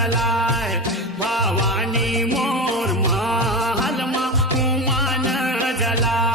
जलाय भवानी मोर महल में उमान जलाय।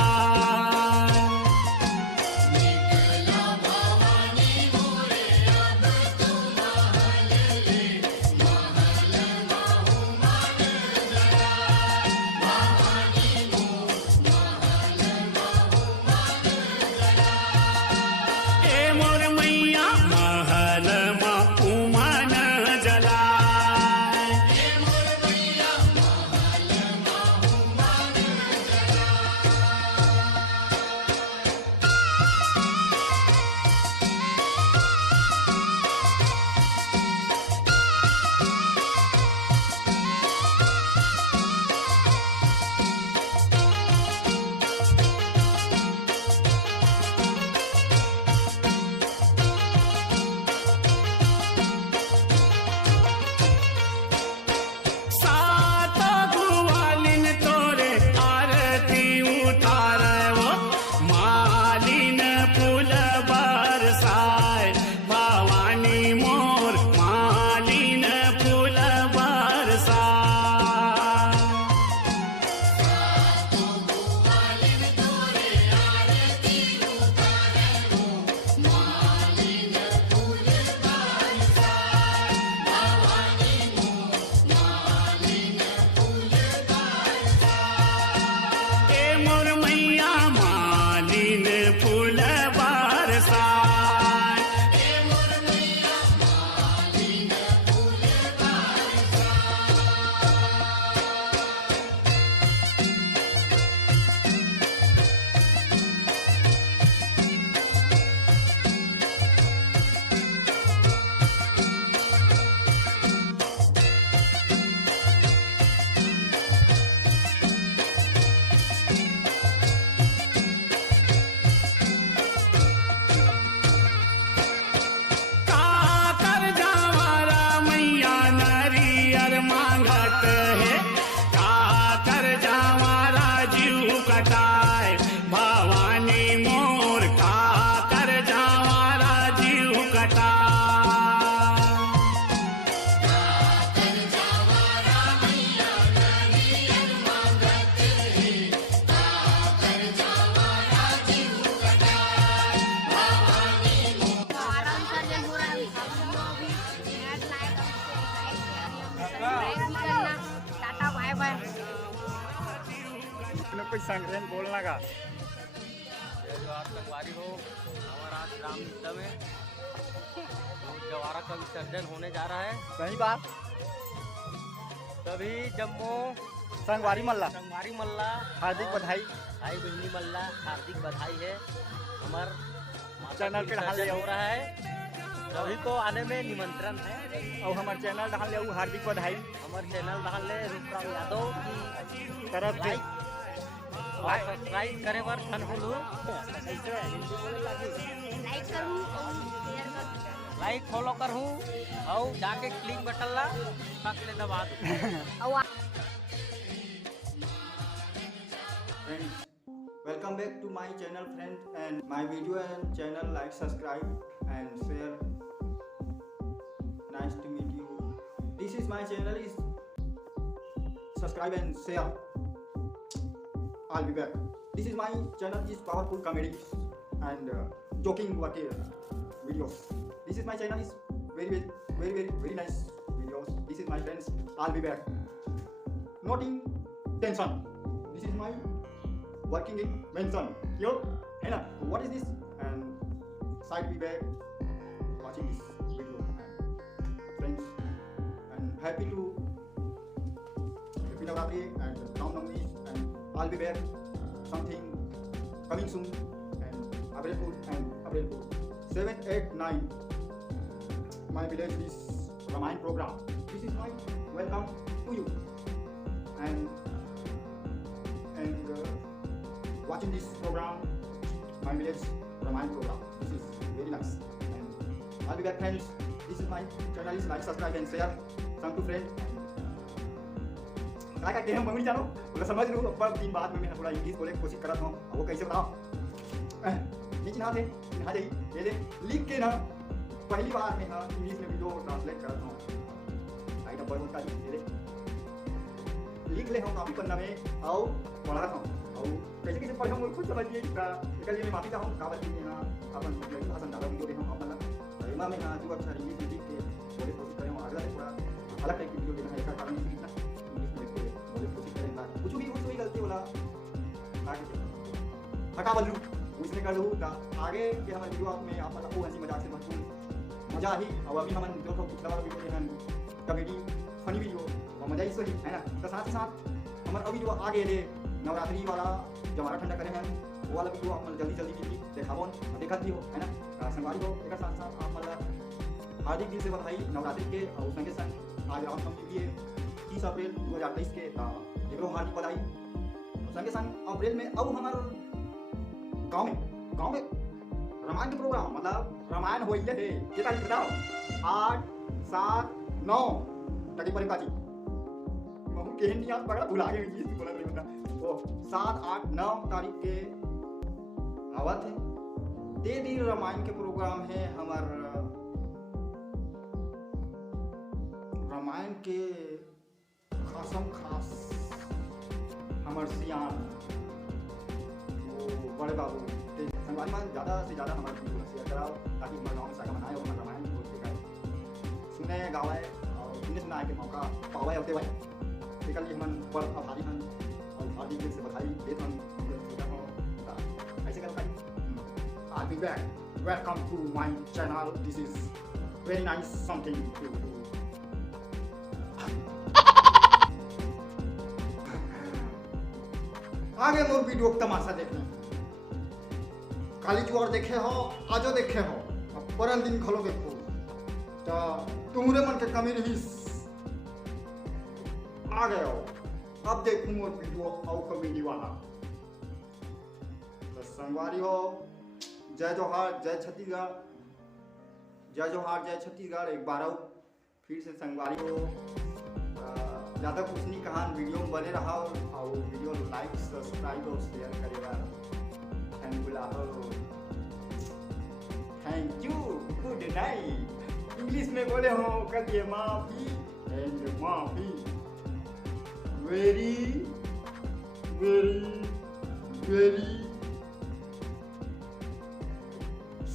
कुछ संग्रहण बोलना का जो आतंकवादी हो हमारा आज रामलीला में तो जवारा का विसर्जन होने जा रहा है। सही बात। तभी जम्मू संगवारी मल्ला हार्दिक बधाई। भाई बहनी मल्ला हार्दिक बधाई है। हमार चैनल पे डाल हो रहा है, सभी को आने में निमंत्रण है। और हमारे चैनल डाल ले हार्दिक बधाई। हमारे चैनल डाल ले रूपराम यादव की तरफ से सब्सक्राइब करे बार धन बोलू लाइक फॉलो करूँ और जाके क्लिक बटन ला पक ले दबा दो। Welcome back to my channel friend, and my video and channel, like, subscribe and share. Nice to meet you. This is my channel, is subscribe and share. I'll be back. This is my channel, is powerful comedies and joking videos. This is my channel, is very nice videos. This is my friends. I'll be back. Not in tension. This is my working in mention. Here, Hannah, what is this? And side be back watching this video. And friends, and happy Navratri and Ram Navami, and I'll be back. Something coming soon, and April 7, 8, 9. My village is Ramayana program. This is my welcome to you, and watching this program, my village Ramayana program. This is very nice. And I'll be back, friends. This is my channel, is like, subscribe and share. Some to friend. क्या कहते हैं मम्मी जानो, बोला समझ लूँ। अब 3 बाद में मैं थोड़ा इंग्लिश बोलने की कोशिश कर रहा हूँ। अब वो कैसे बताओ? नीचे नहा जाइए, ये दे लिख के ना पहली बार में ना इंग्लिश में वीडियो ट्रांसलेट कर रहा हूँ। खबर होता है ले लिख ले हम काफी पन्ना में आओ पढ़ा था और कैसे कैसे पढ़े हम खुद समझिए कल ये माफी चाहूँ का बच्चे ना अपन भाषण डाला वीडियो देना हम मतलब इमा में ना जो अच्छा इंग्लिश में लिख के बोले कोशिश करें अगला से थोड़ा अलग टाइप की वीडियो देना है एक कारण से लिखना इंग्लिश में लिख के बोले कोशिश करें ना कुछ भी गलती होला आगे हटा बदलू उसने कर लूँ आगे के हमारे वीडियो में आप मतलब हंसी मजाक से भरपूर मजा ही और अभी हम जो पिछला वाला वीडियो देना कॉमेडी फनी वीडियो और मजा इस है ना तो साथ ही साथ हमारा वीडियो आगे ले नवरात्रि वाला जो हमारा ठंडा करे हैं वो वाला वीडियो आप जल्दी मिली देखाबो देखा भी हो है ना संगवारी हो एक साथ साथ आप मतलब हार्दिक दिल से बधाई नवरात्रि के और संगे संग आज रामनवमी भी है 30 अप्रैल 2023 के एकरो हार्दिक बधाई संगे संग अप्रैल में अब हमारे गाँव में रामायण के प्रोग्राम मतलब रामायण हो है ये तारीख बताओ 8, 7, 9 तक पर काची महू केहन नहीं आप बड़ा भुला गए जी बोला नहीं बता तो 7, 8, 9 तारीख के आवत है दे दिन रामायण के प्रोग्राम है हमार रामायण के खासम खास हमार सियान बड़े बाबू संगवारी मान ज़्यादा से ज़्यादा हमारे वीडियो शेयर कराओ ताकि हमारे गाँव में सागा मनाए और हमारे रामायण को दिखाए सुने गावे और सुनने सुनाए के मौका पावे होते हुए निकल हम बड़ आभारी हैं और हार्दिक दिल से बधाई देते हैं ऐसे कर भाई I'll be back. Welcome to my channel. This is very nice something to do. आगे मोर वीडियो तमाशा देखने काली जुआर देखे हो आजो देखे हो परन दिन खलो देखो तो तुम्हारे मन के कमी नहीं आ गए हो अब देखूं मोर वीडियो और कॉमेडी वाला तो संगवारी हो जय जोहार जय छत्तीसगढ़ जय जोहार जय छत्तीसगढ़ एक बार फिर से संगवारी हो ज़्यादा कुछ नहीं कहा वीडियो में बने रहा और वीडियो लाइक सब्सक्राइब और शेयर करेगा thank you good night English में बोले हो कर दिए माफी एंड माफी वेरी वेरी वेरी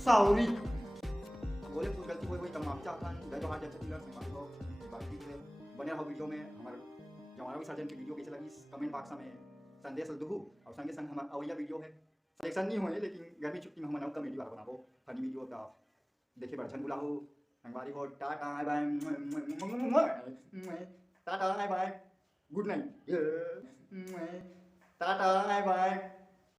सॉरी बोले कुछ गलती हुई तो माफी चाहता हूँ जय जोहार जय छत्तीसगढ़ बाकी से बने रहो वीडियो में हमारे जवानों की सर्जन की वीडियो कैसे लगी कमेंट बॉक्स में संदेश दू और संगे संग हमारा अवैया वीडियो है सिलेक्शन नहीं हुए लेकिन गर्मी छुट्टी में हम नव कमेडी वाला बनाबो फनी वीडियो का देखे बड़छन बुलाहो संगवारी हो tata bye tata bye good night tata bye